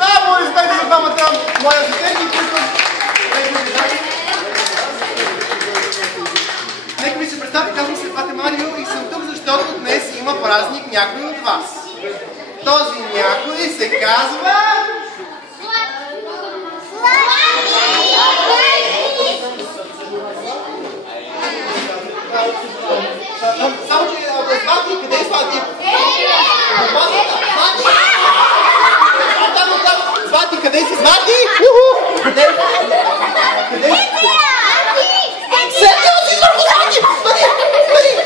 Аплодисменти за двамата мои асистенти, които... Нека ви се представя, казвам се Пате Марио и съм тук, защото днес има празник някой от вас. Този някой се казва... Само че Злати, къде е Злати? Злати, къде си? Злати? Къде си? Сетил си върху Злати!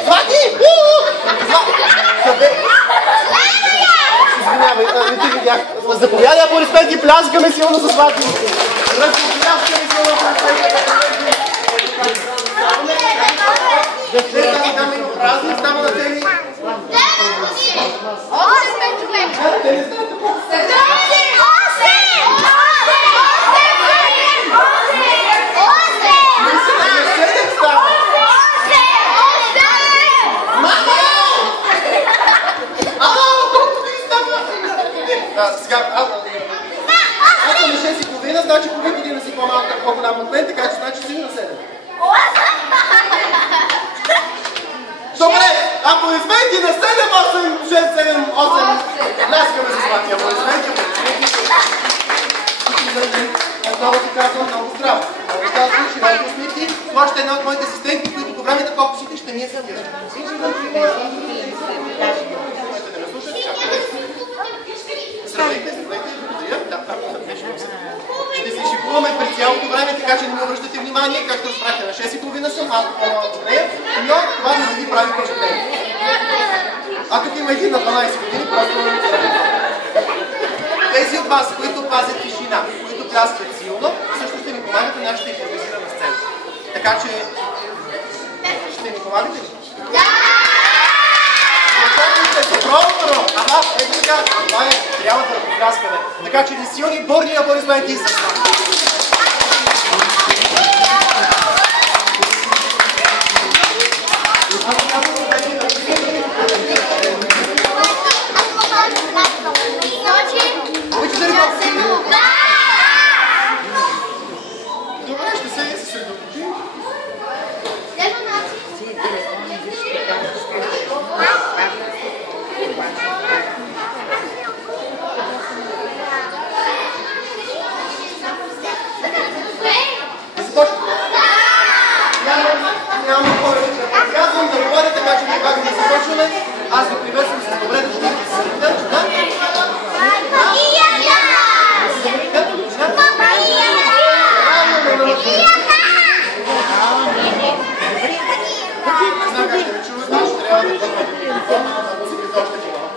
Злати! Къде? Извинявай, не ти видях. Заповядай, аплодисменти, пляскаме силно за Злати. Разпляскаме силно аплодисменти. Там има празник, става на цели... Те не знаят какво? Сега, аз съм на 6,5, значи половин година си по-голям от мен, така че значи си на 7. Добре, аплодисменти на 7, 8, 6, 7, 8. Ляскаме с Злати, аплодисменти. Отново ти казвам много здраво. Разказвам, широки усмивки. Това ще е една от моите асистентки, които по време на фокусите ще ми е съдят. Здравейте, ще се шикуваме през цялото време, така че не ми обръщате внимание, както разбрахте, на 6,5 съм, малко по-малко от нея, но това не ви прави впечатление. А тук има един на 12 години, просто не тези от вас, които пазят тишина, които пляскат силно, също ще ни помагат на нашата импровизирана сцена. Така че, ще ни помагате ли? Да! Добро! Ага, ето така, това е, трябва да ръкопляскаме. Така че ни силни бурни аплодисменти за това. Добре, ще се съсредоточим. Няма повече да казвам, да говоря, така че не как да започваме. Аз ви приветствам с добре дошли да се съдържа. Знам как ще ме чуват, но ще трябва да бъдем музиката още по-малко.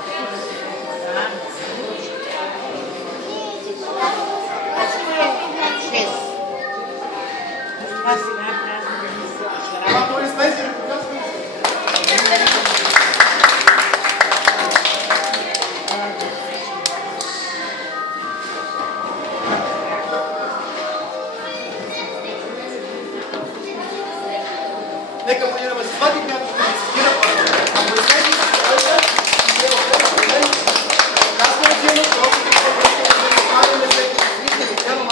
Нека аплодираме с Злати, която ще ни цитира аплодисменти.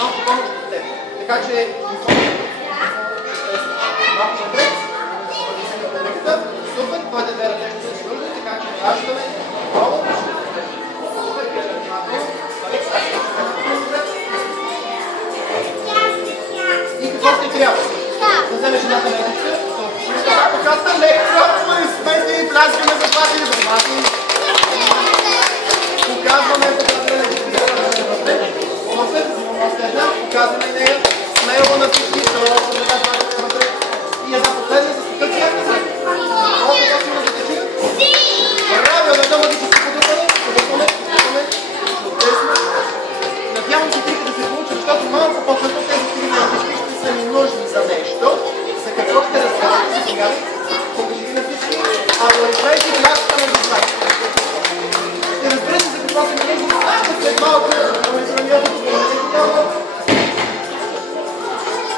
Малко помощ от теб. Така че малко напред. Супер, твоите две ръце ще се свързват, така че вращаме. И какво ще трябва? Да вземеш едната лекция. Покажете лекция, аплодисменти, пляскаме за Злати, за Злати. Показваме лекция. Показваме нея смело на всички, и една последна за ситуация. Много точно да задържим. Правилно, да бъдете си подобрени. Надявам се трите да се получи, защото малко по-късно тези три нещички ще са ни нужни за нещо. За какво ще разказвате сега? Покажите на всички. Аплодисменти и ляскаме за Злати. Ще разберете за какво се ми нужни. След малко.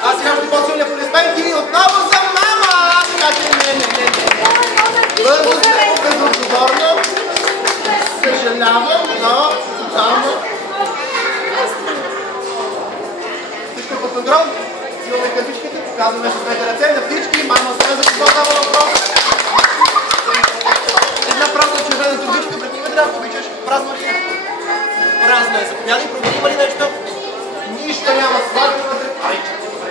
А сега ще по-силни аплодисменти отново за мама! Така че не. Първо Казваме с двете ръце на всички, мама сме за какво става въпрос. Една празна червена турбичка пред тебе, ако обичаш. Празно ли е? Празно е. Заповядай, провери, има ли нещо? Нищо няма. Слагаме вътре. Ай, чакай, добре.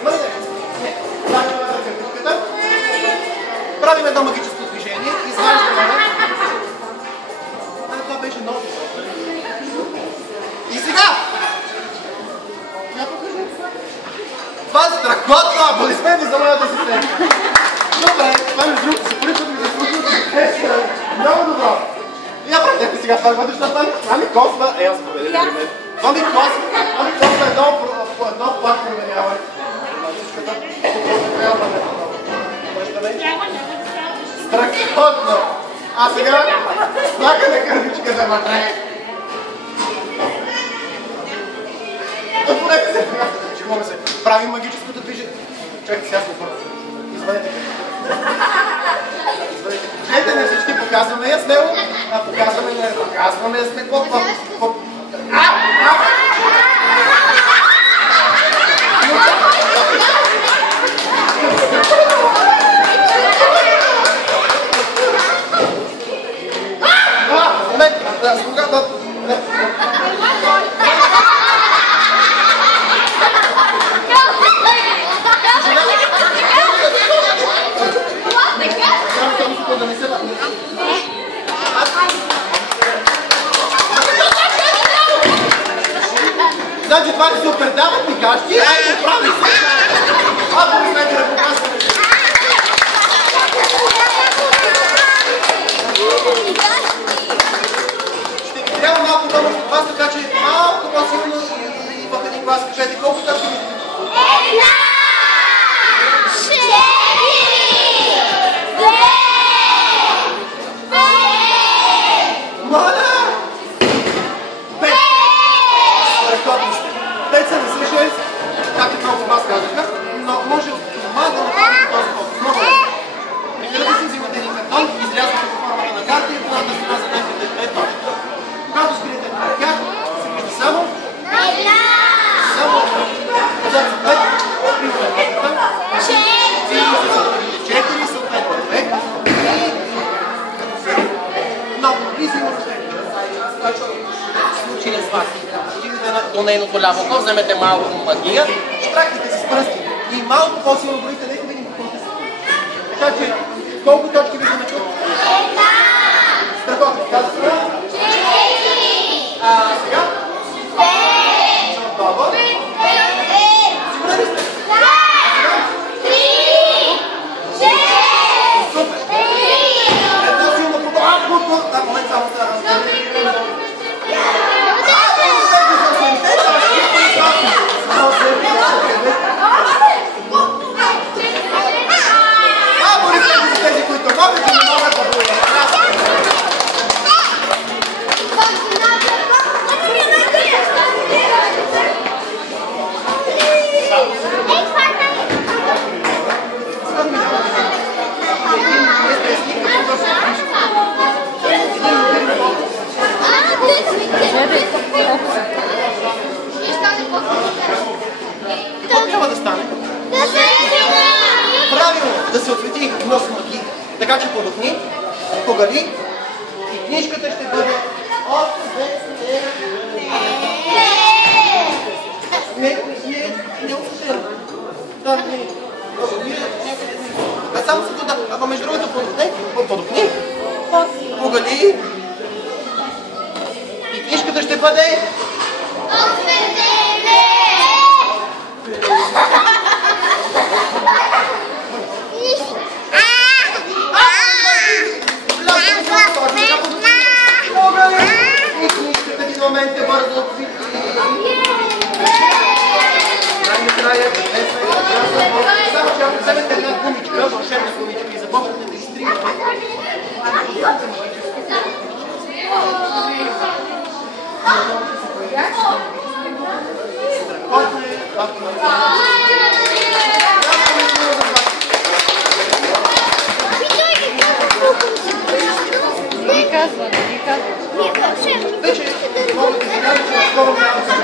Има ли нещо? Не. Слагаме вътре картинката. Правим едно магическо движение. Изваждаме. Това беше много. И сега! Това е страхотно! Аплодисменти за моята асистентка! Добре, това между другото се първи път ми се случва. Много добро! Я правете сега това, защото това ми косва... Аз победя при мен. Това ми косва едно пак проверяване. Страхотно! А сега слагаме кървичка за вътре. Отворете се! Шегуваме се. Правим магическото движение. Чакай, сега се отвърна. Извънете. Кажете на всички, показваме я смело. Показваме я с какво. Значи това е супер, дават ми гащи, айде прави се! Ако ми сме да показваме. Ще ви трябва малко помощ от вас, така че малко по-силно и в един глас кажете колко точки ми сте. Една! 6! Моля! 5! Страхотно сте. 5 са не слушали, както много от вас казаха, но може от това да направим този фокус. Много е. Преди да си взимате един картон, изрязвате по формата на карта и едната страна за най-пите две точки. Когато скриете една от тях, се вижда само за 5, четири съответно 2 много близо случая с вас. Отидете до нейното ляво око, вземете малко магия, штракайте се с пръсти и малко по-силно броите, нека видим какво се случи. Така че, колко точки виждаме тук? Страхотно, тази страна? 4! Сега? 2! Добър. Сигурен ли сте? Момент само за... Тези, които могат и не могат да бъдат. Какво трябва да стане? Правилно, да се освети нос маги. Така че подохни, погали и книжката ще бъде не осветена. Да, не. А само се туда. Ама между другото подохни, погали и книжката ще бъде и книжката в един момент е бързо отцвети. Най-накрая, само че ако вземете една гумичка, вълшебна гумичка и започнете да изтримате. Страхотно е, както Не казва. вече мога да ви кажа, че скоро няма да